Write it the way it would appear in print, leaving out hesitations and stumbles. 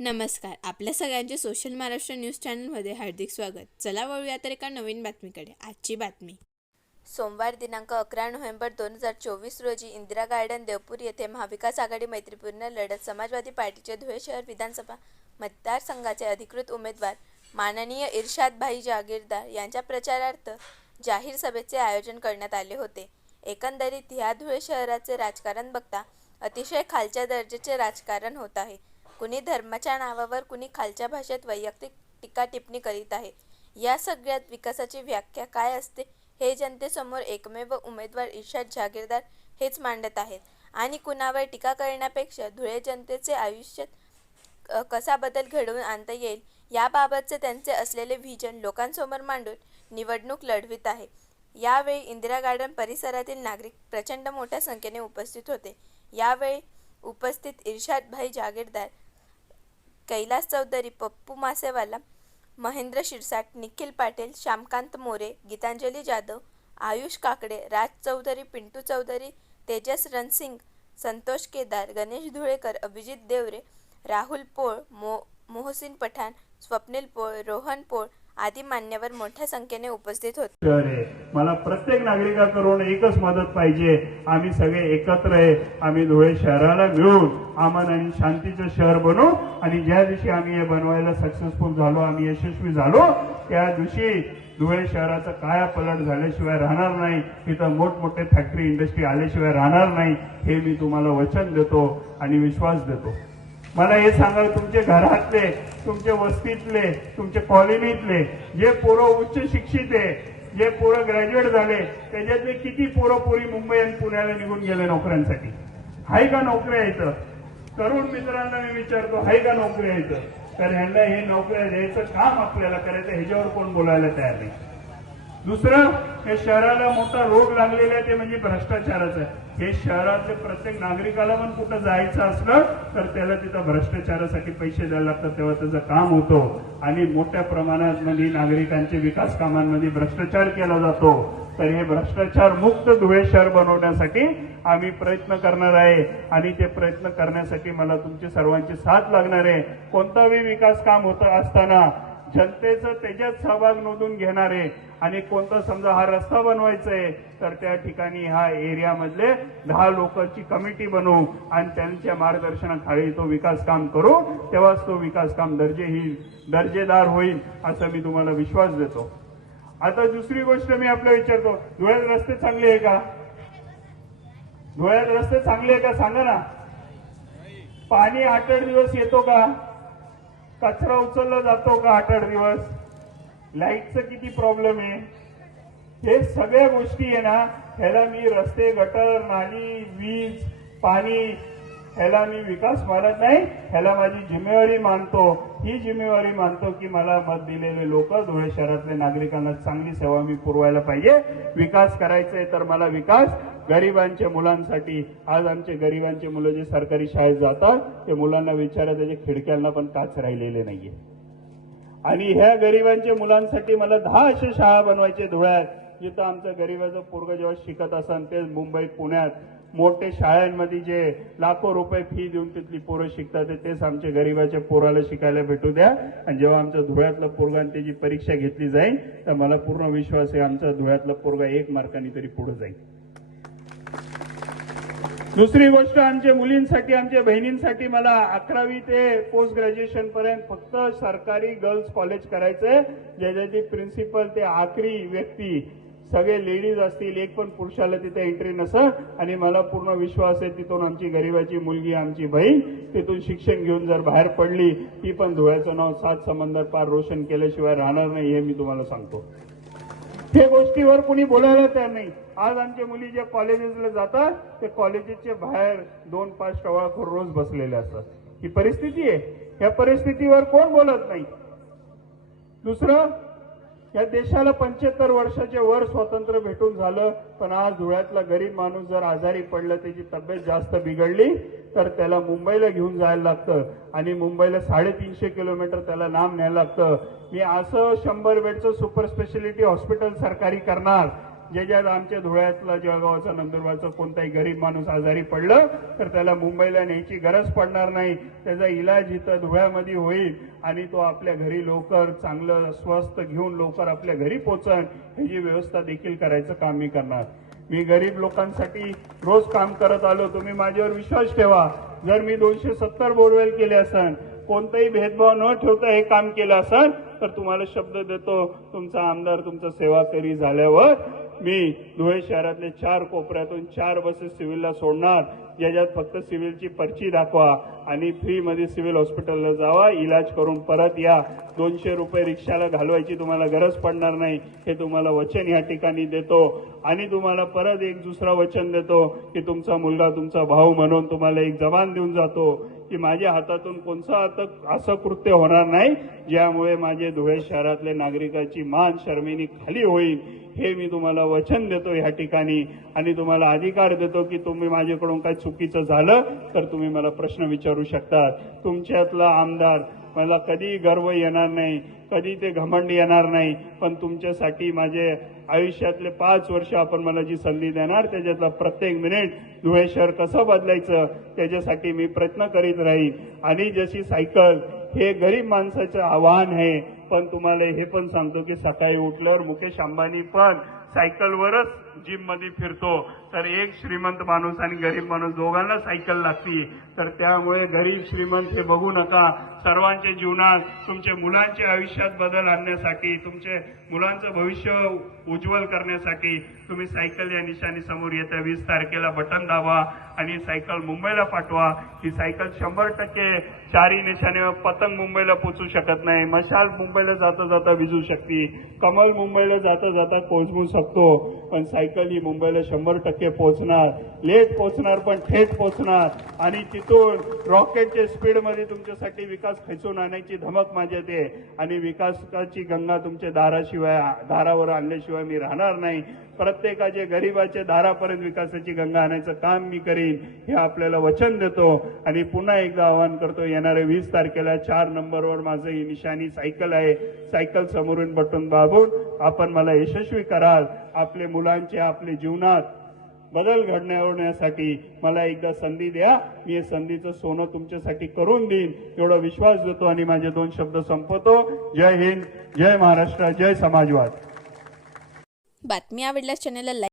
नमस्कार. आपल्या सगळ्यांचे सोशल महाराष्ट्र न्यूज चॅनलमध्ये हार्दिक स्वागत. चला वळूया तर एका नवीन बातमीकडे. आजची बातमी. सोमवार दिनांक 11 नोव्हेंबर 2024 रोजी इंदिरा गार्डन देवपूर येथे महाविकास आघाडी मैत्रीपूर्ण लढत समाजवादी पार्टीचे धुळे शहर विधानसभा मतदारसंघाचे अधिकृत उमेदवार माननीय इर्शाद भाई जागीरदार यांच्या प्रचारार्थ जाहीर सभेचे आयोजन करण्यात आले होते. एकंदरीत ह्या धुळे शहराचे राजकारण बघता अतिशय खालच्या दर्जाचे राजकारण होत आहे. कुणी धर्माच्या नावावर, कुणी खालच्या भाषेत वैयक्तिक टीका टिप्पणी करीत आहे. या सगळ्यात विकासाची व्याख्या काय असते हे जनतेसमोर एकमेव उमेदवार इर्शाद जागीरदार हेच मांडत आहेत. आणि कुणावर टीका करण्यापेक्षा धुळे जनतेचे आयुष्यात कसा बदल घडवून आणता येईल याबाबतचे त्यांचे असलेले व्हिजन लोकांसमोर मांडून निवडणूक लढवित आहे. यावेळी इंदिरा गार्डन परिसरातील नागरिक प्रचंड मोठ्या संख्येने उपस्थित होते. यावेळी उपस्थित इर्शाद भाई जागीरदार, कैलास चौधरी, पप्पू मासेवाला, महेंद्र शिरसाट, निखिल पाटील, श्यामकांत मोरे, गीतांजली जाधव, आयुष काकडे, राज चौधरी, पिंटू चौधरी, तेजस रणसिंग, संतोष केदार, गणेश धुळेकर, अभिजित देवरे, राहुल पोळ, मोहसिन पठाण, स्वप्नील पोळ, रोहन पोळ आदी मान्यवर मोठ्या संख्येने उपस्थित होते. मला प्रत्येक नागरिकाकडून एकच मदत पाहिजे. आम्ही सगळे एकत्र आहे. आम्ही धुळे शहराला मिळून अमन आणि शांतीचं शहर बनवू आणि ज्या दिवशी आम्ही हे बनवायला सक्सेसफुल झालो, आम्ही यशस्वी झालो, त्या दिवशी धुळे शहराचा कायापालट झाल्याशिवाय राहणार नाही. इथं मोठमोठे फॅक्टरी इंडस्ट्री आल्याशिवाय राहणार नाही. हे मी तुम्हाला वचन देतो आणि विश्वास देतो. मला हे सांगा, तुमचे घरातले, तुमचे वस्तीतले, तुमचे कॉलनीतले जे पोरं उच्च शिक्षित आहे, जे पोरं ग्रॅज्युएट झाले, त्याच्यातले किती पोरं पोरी मुंबई आणि पुण्याला निघून गेले नोकऱ्यांसाठी? हाय का नोकऱ्या इथं? तरुण मित्रांना मी विचारतो, हाय का नोकऱ्या इथं? तर ह्यांना हे नोकऱ्या द्यायचं काम आपल्याला करायचं, ह्याच्यावर कोण बोलायला तयार नाही. दुसरं, हे शहराला मोठा रोग लागलेला आहे ते म्हणजे भ्रष्टाचाराचा. हे शहरातले प्रत्येक नागरिकाला पण कुठं जायचं असलं तर त्याला तिथं भ्रष्टाचारासाठी पैसे द्यायला लागतात, तेव्हा त्याचं काम होतं. आणि मोठ्या प्रमाणात मध्ये नागरिकांचे विकास कामांमध्ये भ्रष्टाचार केला जातो. तर हे भ्रष्टाचार मुक्त धुळे शहर बनवण्यासाठी आम्ही प्रयत्न करणार आहे आणि ते प्रयत्न करण्यासाठी मला तुमची सर्वांची साथ लागणार आहे. कोणताही विकास काम होत असताना जनतेचं त्याच्यात सहभाग नोंदून घेणार आहे. आणि कोणता समजा हा रस्ता बनवायचा आहे तर त्या ठिकाणी ह्या एरियामधले 10 लोकांची कमिटी बनवू आणि त्यांच्या मार्गदर्शनाखाली तो विकास काम करू, तेव्हाच तो विकास काम दर्जेदार होईल असं मी तुम्हाला विश्वास देतो. आता दुसरी गोष्ट मी आपल्याला विचारतो, धुळ्यात रस्ते चांगले आहे का? धुळ्यात रस्ते चांगले आहे का सांगा ना? पाणी 8-8 दिवस येतो का? कचरा उचलला जातो का 8-8 दिवस? लाईटचं किती प्रॉब्लेम आहे? हे सगळ्या गोष्टी आहे ना, ह्याला मी रस्ते, गटर, नाली, वीज, पाणी, ह्याला मी विकास मानत नाही. ह्याला माझी जिम्मेवारी मानतो. ही जिम्मेवारी मानतो की मला मत दिलेले लोक, धुळे शहरातल्या नागरिकांना चांगली सेवा मी पुरवायला पाहिजे. विकास करायचा आहे तर मला विकास गरिबांच्या मुलांसाठी. आज आमचे गरिबांचे मुलं जे सरकारी शाळेत जातात ते मुलांना विचारा, त्याच्या खिडक्यांना पण काच राहिलेले नाहीये. आणि ह्या गरिबांच्या मुलांसाठी मला 10 अशा शाळा बनवायचे धुळ्यात, जिथं आमचं गरिबाचं पोरग जेव्हा शिकत असन ते मुंबईत, पुण्यात मोठे शाळांमध्ये जे लाखो रुपये फी देऊन तिथली पोरं शिकतात तेच आमच्या गरिबाच्या पोराला शिकायला भेटू द्या. आणि जेव्हा आमच्या धुळ्यातलं पोरगान त्याची परीक्षा घेतली जाईल तर मला पूर्ण विश्वास आहे आमच्या धुळ्यातलं पोरगा 1 मार्कांनी तरी पुढे जाईल. दुसरी गोष्ट, आमच्या मुलींसाठी, आमच्या बहिणींसाठी मला 11वी ते पोस्ट ग्रॅज्युएशन पर्यंत फक्त सरकारी गर्ल्स कॉलेज करायचंय, ज्याची प्रिन्सिपल ते आखरी व्यक्ती सगळे लेडीज असतील, एक पण पुरुषाला तिथे एंट्री नसेल. आणि मला पूर्ण विश्वास आहे तिथून आमची गरीबाची मुलगी, आमची बहीण तिथून शिक्षण घेऊन जर बाहेर पडली, ती पण धुळ्याचं नाव 7 समंदर पार रोशन केल्याशिवाय राहणार नाही, हे मी तुम्हाला सांगतो. हे गोष्टीवर कोणी बोलायला तयार नाही. आज आमच्या मुली ज्या कॉलेजेसला जातात ते कॉलेजेसच्या बाहेर 2-5 टवाळखोर रोज बसलेले असतात. ही परिस्थिती आहे. या परिस्थितीवर कोण बोलत नाही. दुसरं, या देशाला 75 वर्षाच्या वर स्वातंत्र्य भेटून झालं, पण आज धुळ्यातला गरीब माणूस जर आजारी पडला, त्याची तब्येत जास्त बिघडली तर त्याला मुंबईला घेऊन जायला लागतं आणि मुंबईला 350 किलोमीटर त्याला लांब न्यायला लागतं. मी असं 100 बेडचं सुपर स्पेशालिटी हॉस्पिटल सरकारी करणार ज्याच्यात आमच्या धुळ्यातला जळगावचा नंदुरबारचा कोणताही गरीब माणूस आजारी पडलं तर त्याला मुंबईला न्यायची गरज पडणार नाही. त्याचा इलाज इथं धुळ्यामध्ये होईल आणि तो आपल्या घरी लवकर चांगलं स्वस्थ घेऊन लवकर आपल्या घरी पोहोचन ह्याची व्यवस्था देखील करायचं काम मी करणार. मी गरीब लोकांसाठी रोज काम करत आलो. तुम्ही माझ्यावर विश्वास ठेवा. जर मी 270 बोरवेल केले असन, कोणताही भेदभाव न ठेवता हे काम केलं असेल तर तुम्हाला शब्द देतो, तुमचा आमदार तुमचा सेवाकरी झाल्यावर मी धुळे शहरातले 4 कोपऱ्यातून 4 बसेस सिव्हिलला सोडणार, ज्याच्यात फक्त सिव्हिलची पर्ची दाखवा आणि फ्री मध्ये सिव्हिल हॉस्पिटलला जावा, इलाज करून परत या. 200 रुपये रिक्षाला घालवायची तुम्हाला गरज पडणार नाही, हे तुम्हाला वचन या ठिकाणी देतो. आणि तुम्हाला परत एक दुसरा वचन देतो की तुमचा मुलगा तुमचा भाऊ म्हणून तुम्हाला एक जबान देऊन जातो की माझ्या हातातून कोणतं आता असं कृत्य होणार नाही ज्यामुळे माझे धुळे शहरातले नागरिकाची मान शर्मेनी खाली होईल, हे मी तुम्हाला वचन देतो या ठिकाणी. आणि तुम्हाला अधिकार देतो की तुम्ही माझ्याकडून काही चुकीचं झालं तर तुम्ही मला प्रश्न विचारू शकता. तुमच्यातला आमदार मला कधी गर्व येणार नाही, कधी ते घमंड येणार नाही, पण तुमच्यासाठी माझे आयुष्यातले 5 वर्ष आपण मला जी संधी देणार त्याच्यातला प्रत्येक मिनिट धुळे शहर कसं बदलायचं त्याच्यासाठी मी प्रयत्न करीत राहीन. आणि जशी सायकल हे गरीब माणसाचं आव्हान आहे, पण तुम्हाला हे पण सांगतो की सकाळी उठल्यावर मुकेश अंबानी पण सायकलवरच जिम मध्ये फिरतो, तर एक श्रीमंत माणूस आणि गरीब माणूस दोघांना सायकल लागती. तर त्यामुळे गरीब श्रीमंत हे बघू नका. सर्वांच्या जीवनात तुमच्या मुलांच्या आयुष्यात बदल आणण्यासाठी, तुमच्या मुलांचं भविष्य उज्ज्वल करण्यासाठी तुम्ही सायकल या निशाणी समोर येत्या 20 तारखेला बटन दाबा आणि सायकल मुंबईला पाठवा. ही सायकल 100% 4 निशाणीवर पतंग मुंबईला पोहोचू शकत नाही, मशाल मुंबईला जाता जाता विजू शकते, कमल मुंबईला जाता जाता पोहोचवू शकतो, पण सायकल ही मुंबईला 100% पोहोचणार. लेट पोहोचणार पण थेट पोहोचणार. आणि तिथून रॉकेटच्या स्पीडमध्ये तुमच्यासाठी विकास खेचून आणायची धमक माझ्यात आहे. आणि विकासाची गंगा तुमच्या दारावर आणल्याशिवाय मी राहणार नाही. प्रत्येकाच्या गरीबाच्या दारापर्यंत विकासाची गंगा आणायचं काम मी करीन, हे आपल्याला वचन देतो. आणि पुन्हा एकदा आवाहन करतो, येणाऱ्या 20 तारखेला 4 नंबरवर माझं ही निशाणी सायकल आहे. सायकल समोरून बटन दाबून आपण मला यशस्वी कराल. आपले मुलांच्या आपल्या जीवनात बदल घडवण्यासाठी मला एकदा संधी द्या. मी या संधीचं सोनं तुमच्यासाठी करून देईन एवढा विश्वास देतो आणि माझे 2 शब्द संपवतो. जय हिंद, जय महाराष्ट्र, जय समाजवाद. बातमी आवडल्यास चॅनलला